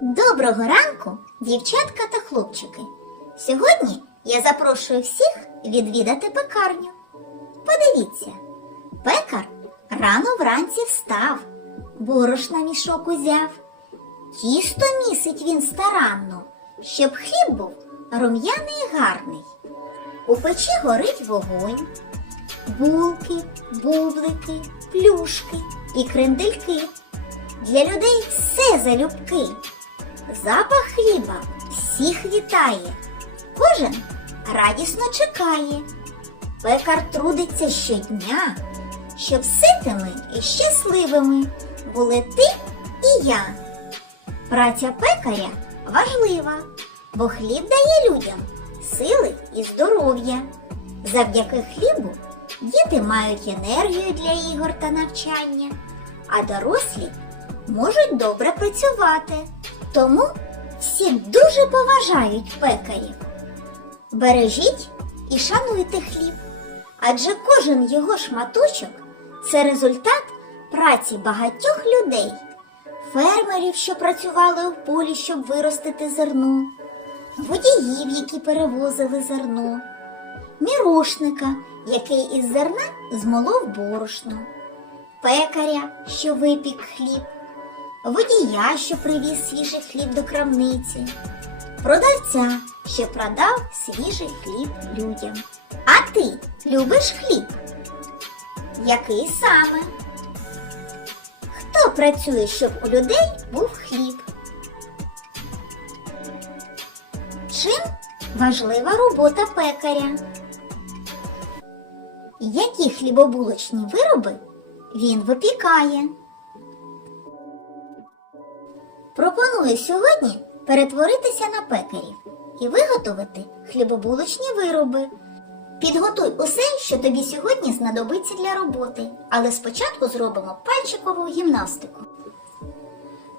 Доброго ранку, дівчатка та хлопчики. Сьогодні я запрошую всіх відвідати пекарню. Подивіться, пекар рано вранці встав, борошна мішок узяв. Тісто місить він старанно, щоб хліб був рум'яний і гарний. У печі горить вогонь, булки, бублики, плюшки і крендельки. Для людей все залюбки запах хліба всіх вітає, кожен радісно чекає. Пекар трудиться щодня, щоб ситими і щасливими були ти і я. Праця пекаря важлива, бо хліб дає людям сили і здоров'я. Завдяки хлібу діти мають енергію для ігор та навчання, а дорослі можуть добре працювати, тому всі дуже поважають пекарів. Бережіть і шануйте хліб, адже кожен його шматочок це результат праці багатьох людей, фермерів, що працювали в полі, щоб виростити зерно, водіїв, які перевозили зерно, мірошника, який із зерна змолов борошно. Пекаря, що випік хліб водія, що привіз свіжий хліб до крамниці, продавця, що продав свіжий хліб людям. А ти любиш хліб? Який саме? Хто працює, щоб у людей був хліб? Чим важлива робота пекаря? Які хлібобулочні вироби він випікає? Пропоную сьогодні перетворитися на пекарів і виготовити хлібобулочні вироби. Підготуй усе, що тобі сьогодні знадобиться для роботи, але спочатку зробимо пальчикову гімнастику.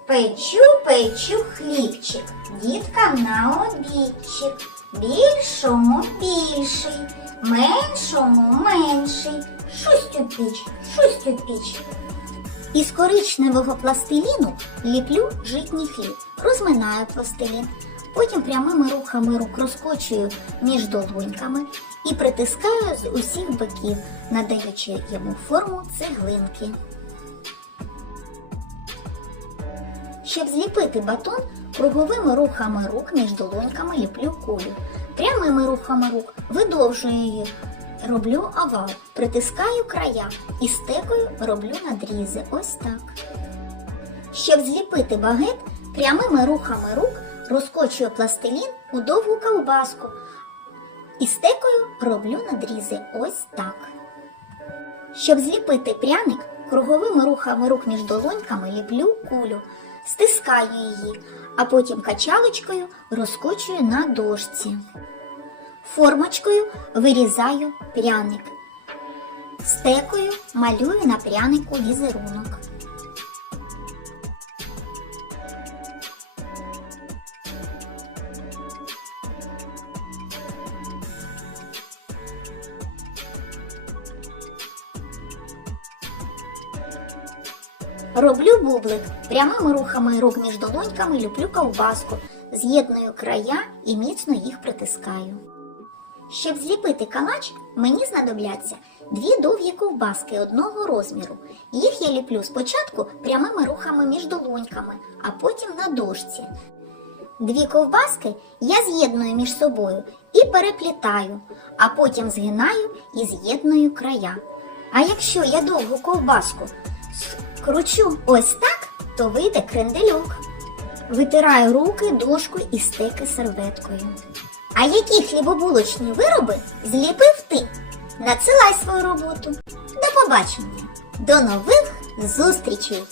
Печу, печу хлібчик, діткам на обідчик. Більшому більший, меншому менший. Шустю піч, шустю піч. Із коричневого пластиліну ліплю житній хліб, розминаю пластилін. Потім прямими рухами рук розкочую між долоньками і притискаю з усіх боків, надаючи йому форму цеглинки. Щоб зліпити батон, круговими рухами рук між долоньками ліплю кулю. Прямими рухами рук видовжую її, роблю овал притискаю края і стекою роблю надрізи. Ось так. Щоб зліпити багет, прямими рухами рук розкочую пластилін у довгу ковбаску. І стекою роблю надрізи. Ось так. Щоб зліпити пряник, круговими рухами рук між долоньками ліплю кулю, стискаю її, а потім качалочкою розкочую на дошці. Формочкою вирізаю пряник. Стекою малюю на прянику візерунок. Роблю бублик. Прямими рухами рук між долоньками люблю ковбаску, з'єдную края і міцно їх притискаю. Щоб зліпити калач, мені знадобляться дві довгі ковбаски одного розміру. Їх я ліплю спочатку прямими рухами між долоньками, а потім на дошці. Дві ковбаски я з'єдную між собою і переплітаю, а потім згинаю і з'єдную края. А якщо я довгу ковбаску скручу ось так, то вийде кренделюк. Витираю руки, дошку і стеки серветкою. А які хлібобулочні вироби зліпив ти? Надсилай свою роботу. До побачення. До нових зустрічей!